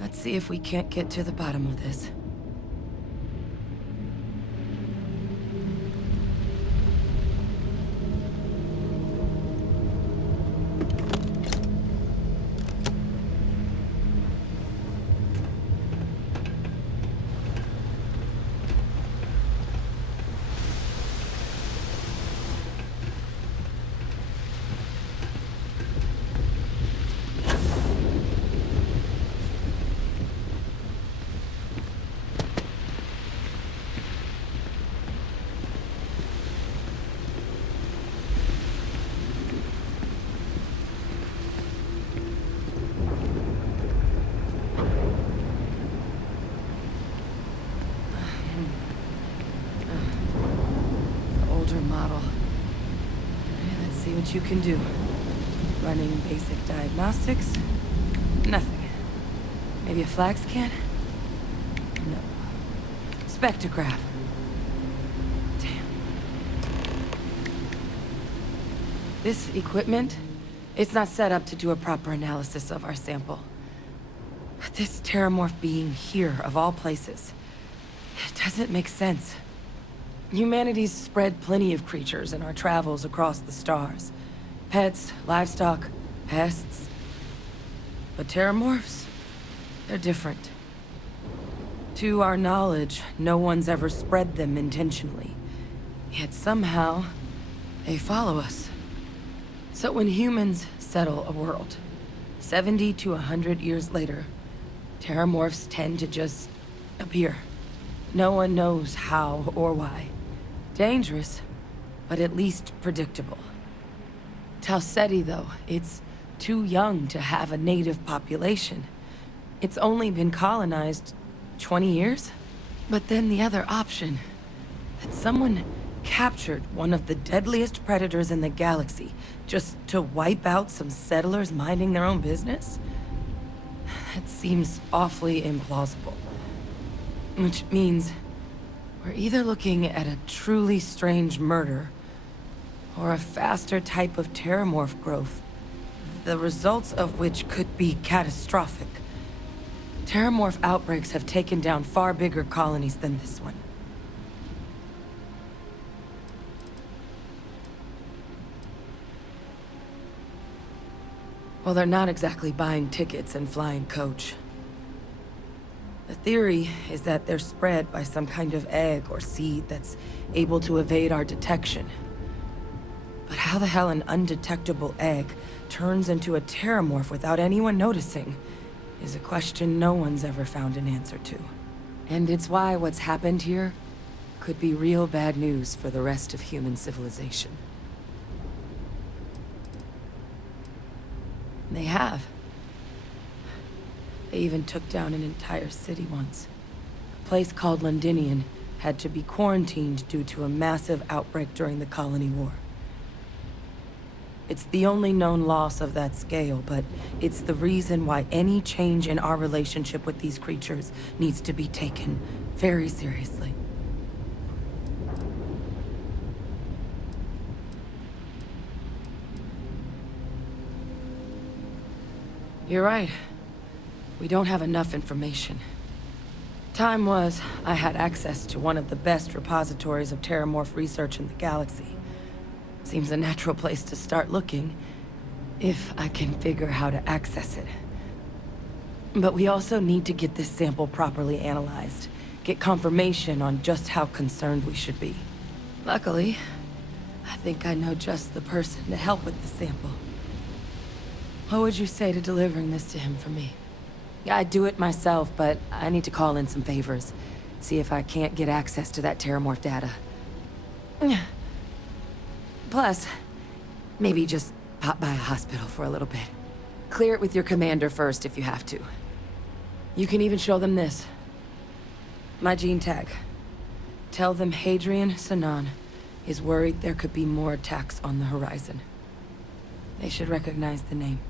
Let's see if we can't get to the bottom of this. Model. Let's see what you can do. Running basic diagnostics? Nothing. Maybe a flag scan? No. Spectrograph. Damn. This equipment, it's not set up to do a proper analysis of our sample. But this terramorph being here, of all places, it doesn't make sense. Humanity's spread plenty of creatures in our travels across the stars. Pets, livestock, pests. But terramorphs? They're different. To our knowledge, no one's ever spread them intentionally. Yet somehow, they follow us. So when humans settle a world, 70 to 100 years later, terramorphs tend to just appear. No one knows how or why. Dangerous, but at least predictable. Tau Ceti, though, it's too young to have a native population. It's only been colonized 20 years? But then the other option, that someone captured one of the deadliest predators in the galaxy just to wipe out some settlers minding their own business? That seems awfully implausible. Which means we're either looking at a truly strange murder or a faster type of terramorph growth, the results of which could be catastrophic. Terramorph outbreaks have taken down far bigger colonies than this one. Well, they're not exactly buying tickets and flying coach. The theory is that they're spread by some kind of egg or seed that's able to evade our detection. But how the hell an undetectable egg turns into a terramorph without anyone noticing is a question no one's ever found an answer to. And it's why what's happened here could be real bad news for the rest of human civilization. They have. They even took down an entire city once. A place called Londinian had to be quarantined due to a massive outbreak during the Colony War. It's the only known loss of that scale, but it's the reason why any change in our relationship with these creatures needs to be taken very seriously. You're right. We don't have enough information. Time was, I had access to one of the best repositories of terramorph research in the galaxy. Seems a natural place to start looking, if I can figure how to access it. But we also need to get this sample properly analyzed, get confirmation on just how concerned we should be. Luckily, I think I know just the person to help with the sample. What would you say to delivering this to him for me? I'd do it myself, but I need to call in some favors. See if I can't get access to that terramorph data. Plus, maybe just pop by a hospital for a little bit. Clear it with your commander first if you have to. You can even show them this. My gene tag. Tell them Hadrian Sanan is worried there could be more attacks on the horizon. They should recognize the name.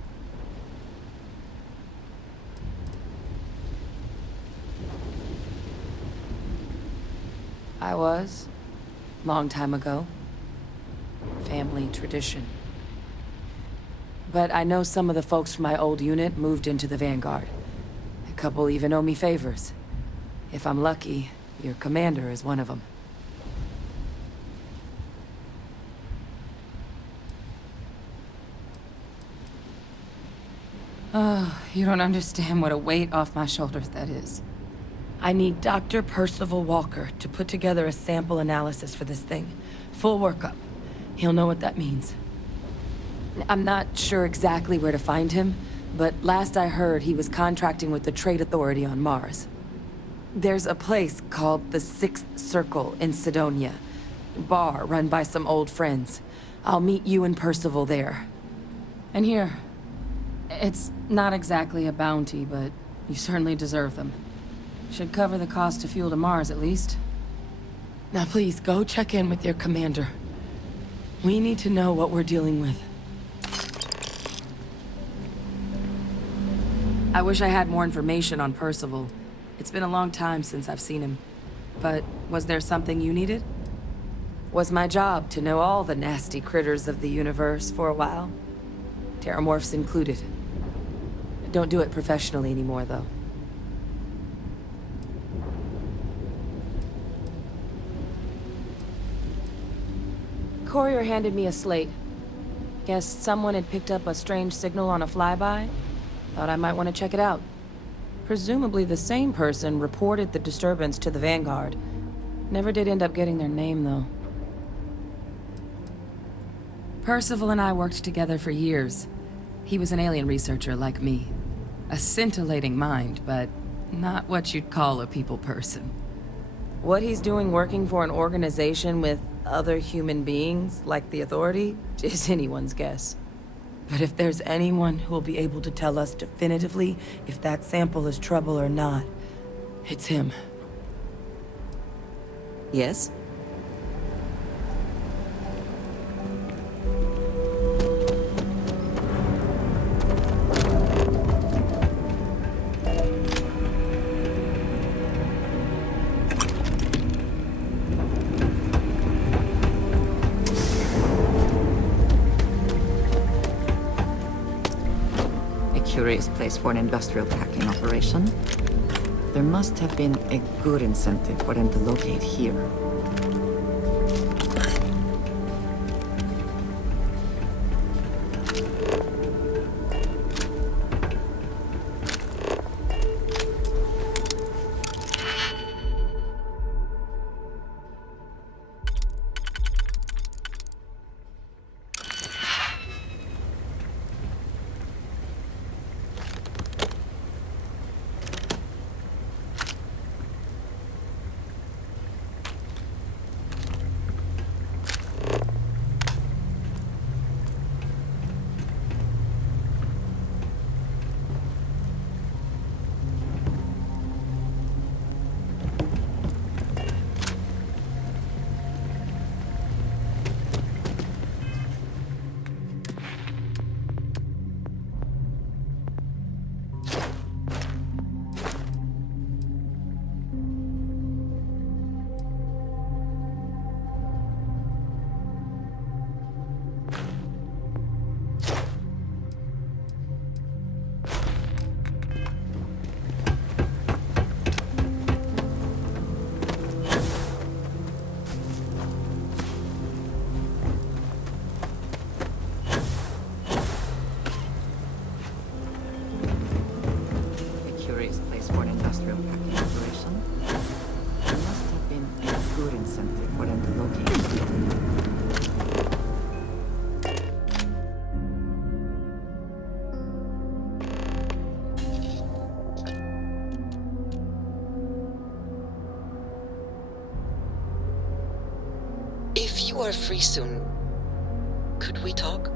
I was. Long time ago. Family tradition. But I know some of the folks from my old unit moved into the Vanguard. A couple even owe me favors. If I'm lucky, your commander is one of them. Oh, you don't understand what a weight off my shoulders that is. I need Dr. Percival Walker to put together a sample analysis for this thing. Full workup. He'll know what that means. I'm not sure exactly where to find him, but last I heard he was contracting with the Trade Authority on Mars. There's a place called the Sixth Circle in Sidonia. A bar run by some old friends. I'll meet you and Percival there. And here. It's not exactly a bounty, but you certainly deserve them. Should cover the cost of fuel to Mars, at least. Now please, go check in with your commander. We need to know what we're dealing with. I wish I had more information on Percival. It's been a long time since I've seen him. But was there something you needed? Was my job to know all the nasty critters of the universe for a while? Terramorphs included. Don't do it professionally anymore, though. Courier handed me a slate. Guess someone had picked up a strange signal on a flyby. Thought I might want to check it out. Presumably the same person reported the disturbance to the Vanguard. Never did end up getting their name, though. Percival and I worked together for years. He was an alien researcher like me. A scintillating mind, but not what you'd call a people person. What he's doing working for an organization with other human beings, like the Authority, is anyone's guess. But if there's anyone who will be able to tell us definitively if that sample is trouble or not, it's him. Yes? Curious place for an industrial packing operation. There must have been a good incentive for them to locate here. you are free soon, could we talk?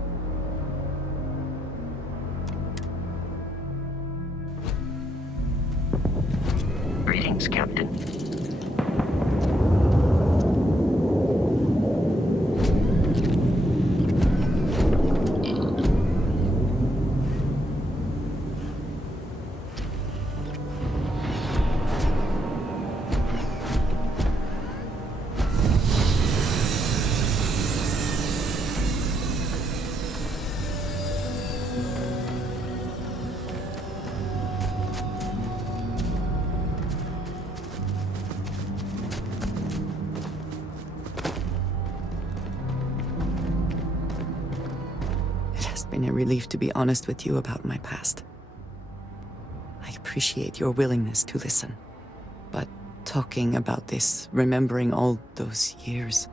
Greetings, Captain. Been a relief to be honest with you about my past. I appreciate your willingness to listen, but talking about this, remembering all those years,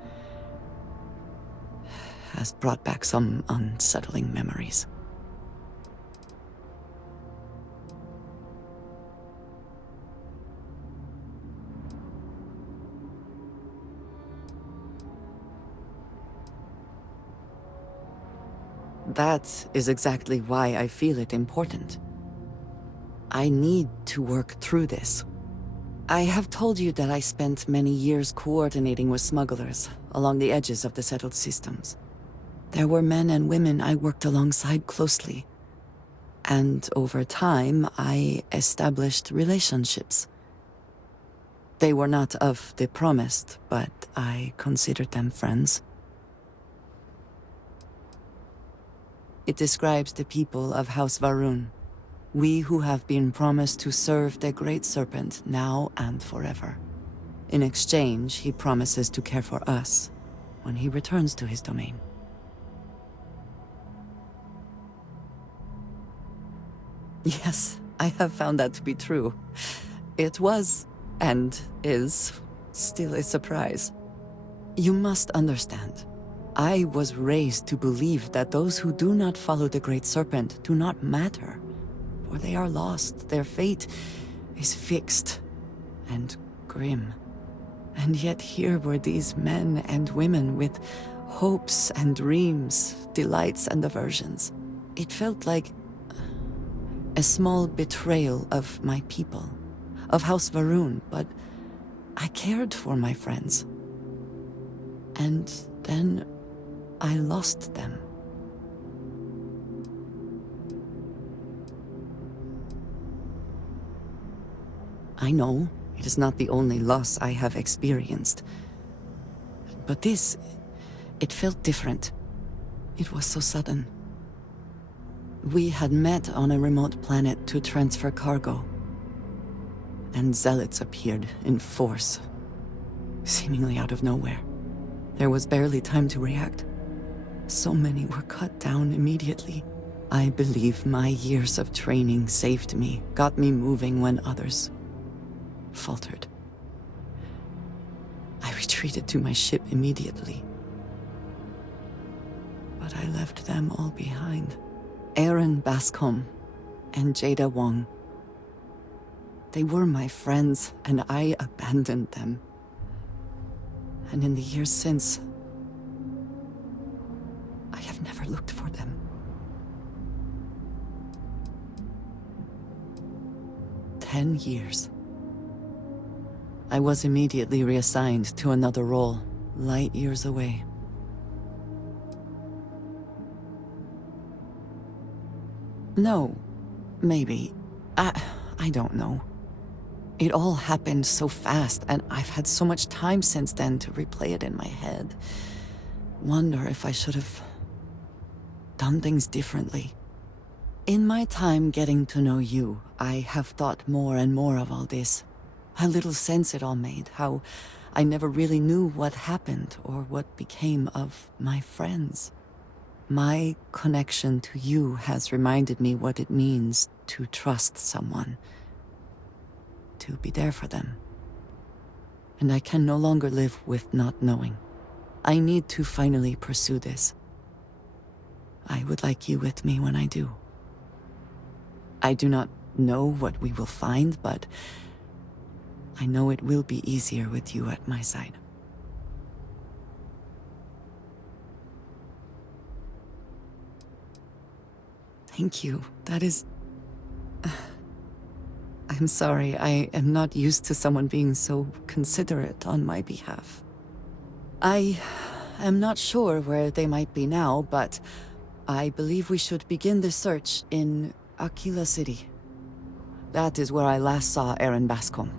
has brought back some unsettling memories. That is exactly why I feel it important. I need to work through this. I have told you that I spent many years coordinating with smugglers along the edges of the settled systems. There were men and women I worked alongside closely. And over time, I established relationships. They were not of the promised, but I considered them friends. It describes the people of House Va'ruun, we who have been promised to serve the Great Serpent now and forever. In exchange, he promises to care for us when he returns to his domain. Yes, I have found that to be true. It was, and is, still a surprise. You must understand. I was raised to believe that those who do not follow the Great Serpent do not matter, for they are lost. Their fate is fixed and grim. And yet here were these men and women with hopes and dreams, delights and aversions. It felt like a small betrayal of my people, of House Va'ruun, but I cared for my friends. And then I lost them. I know it is not the only loss I have experienced. But this, it felt different. It was so sudden. We had met on a remote planet to transfer cargo. And zealots appeared in force, seemingly out of nowhere. There was barely time to react. So many were cut down immediately. I believe my years of training saved me, got me moving when others faltered. I retreated to my ship immediately. But I left them all behind. Aaron Bascom and Jada Wong. They were my friends, and I abandoned them. And in the years since, I have never looked for them. 10 years. I was immediately reassigned to another role, light years away. No, maybe. I don't know. It all happened so fast, and I've had so much time since then to replay it in my head. Wonder if I should have done things differently. In my time getting to know you, I have thought more and more of all this. How little sense it all made, how I never really knew what happened or what became of my friends. My connection to you has reminded me what it means to trust someone, to be there for them. And I can no longer live with not knowing. I need to finally pursue this. I would like you with me when I do. I do not know what we will find, but I know it will be easier with you at my side. Thank you. That is... I'm sorry, I am not used to someone being so considerate on my behalf. I am not sure where they might be now, but I believe we should begin the search in Aquila City. That is where I last saw Aaron Bascom.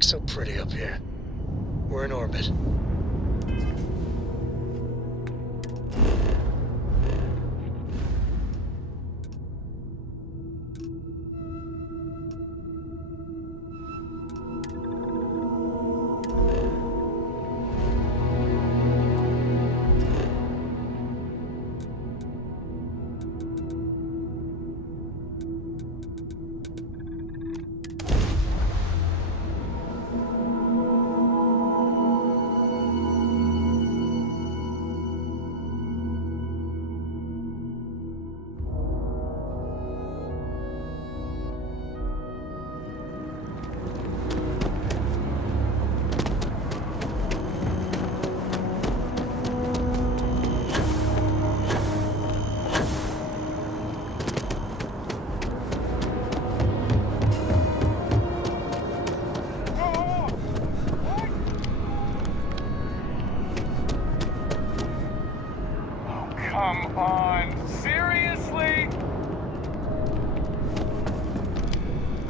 So pretty up here. We're in orbit. Come on, seriously?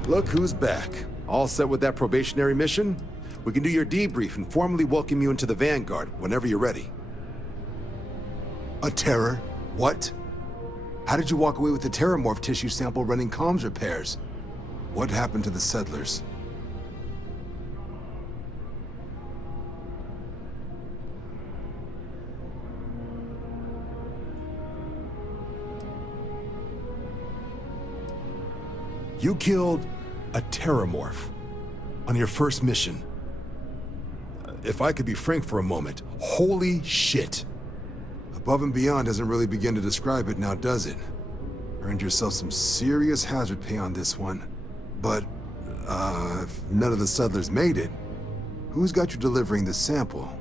Look who's back. All set with that probationary mission? We can do your debrief and formally welcome you into the Vanguard whenever you're ready. A terror? What? How did you walk away with the terramorph tissue sample running comms repairs? What happened to the settlers? You killed a terramorph on your first mission. If I could be frank for a moment, holy shit. Above and beyond doesn't really begin to describe it now, does it? Earned yourself some serious hazard pay on this one. But, if none of the settlers made it, who's got you delivering the sample?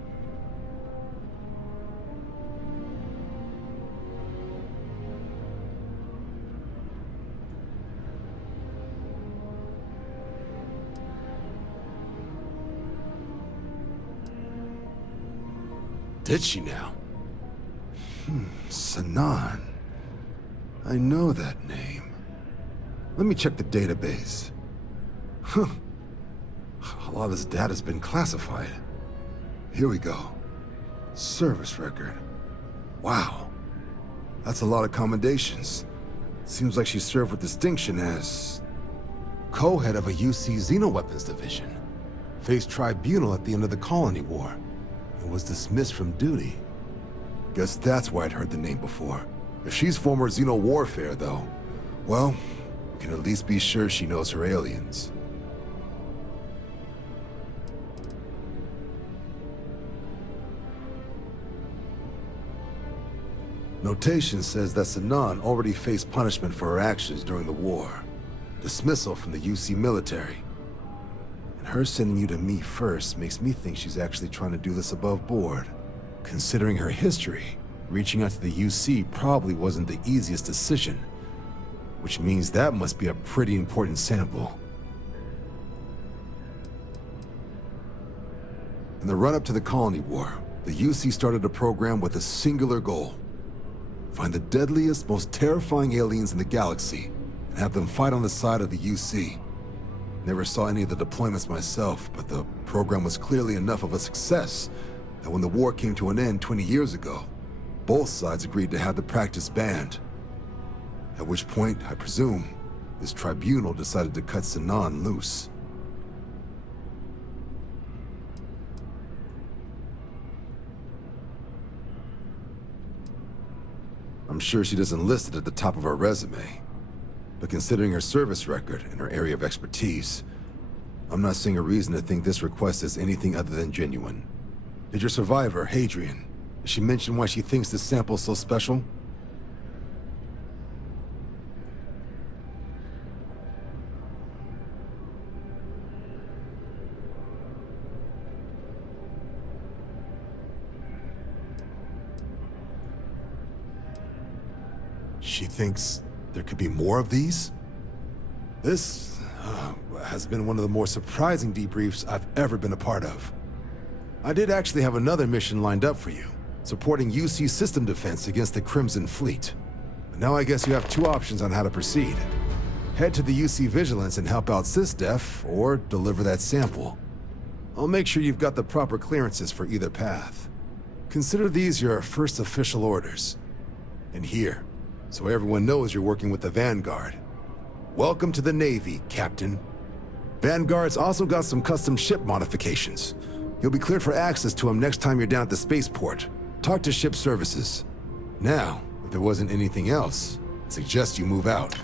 Did she now? Sanan. I know that name. Let me check the database. Huh. A lot of this data's been classified. Here we go. Service record. Wow. That's a lot of commendations. Seems like she served with distinction as co-head of a UC Xenoweapons division. Faced tribunal at the end of the Colony War. And was dismissed from duty. Guess that's why I'd heard the name before. If she's former Xeno warfare, though, well, we can at least be sure she knows her aliens. Notation says that Sanan already faced punishment for her actions during the war. Dismissal from the UC military. And her sending you to me first makes me think she's actually trying to do this above board. Considering her history, reaching out to the UC probably wasn't the easiest decision. Which means that must be a pretty important sample. In the run-up to the Colony War, the UC started a program with a singular goal. Find the deadliest, most terrifying aliens in the galaxy, and have them fight on the side of the UC. Never saw any of the deployments myself, but the program was clearly enough of a success that when the war came to an end 20 years ago, both sides agreed to have the practice banned. At which point, I presume, this tribunal decided to cut Sanan loose. I'm sure she doesn't list it at the top of her resume, but considering her service record and her area of expertise, I'm not seeing a reason to think this request is anything other than genuine. Did your survivor, Hadrian, did she mention why she thinks this sample is so special? She thinks there could be more of these? This has been one of the more surprising debriefs I've ever been a part of. I did actually have another mission lined up for you, supporting UC system defense against the Crimson Fleet. But now I guess you have two options on how to proceed. Head to the UC Vigilance and help out SysDef, or deliver that sample. I'll make sure you've got the proper clearances for either path. Consider these your first official orders. And here, so everyone knows you're working with the Vanguard. Welcome to the Navy, Captain. Vanguard's also got some custom ship modifications. You'll be cleared for access to them next time you're down at the spaceport. Talk to ship services. Now, if there wasn't anything else, I suggest you move out.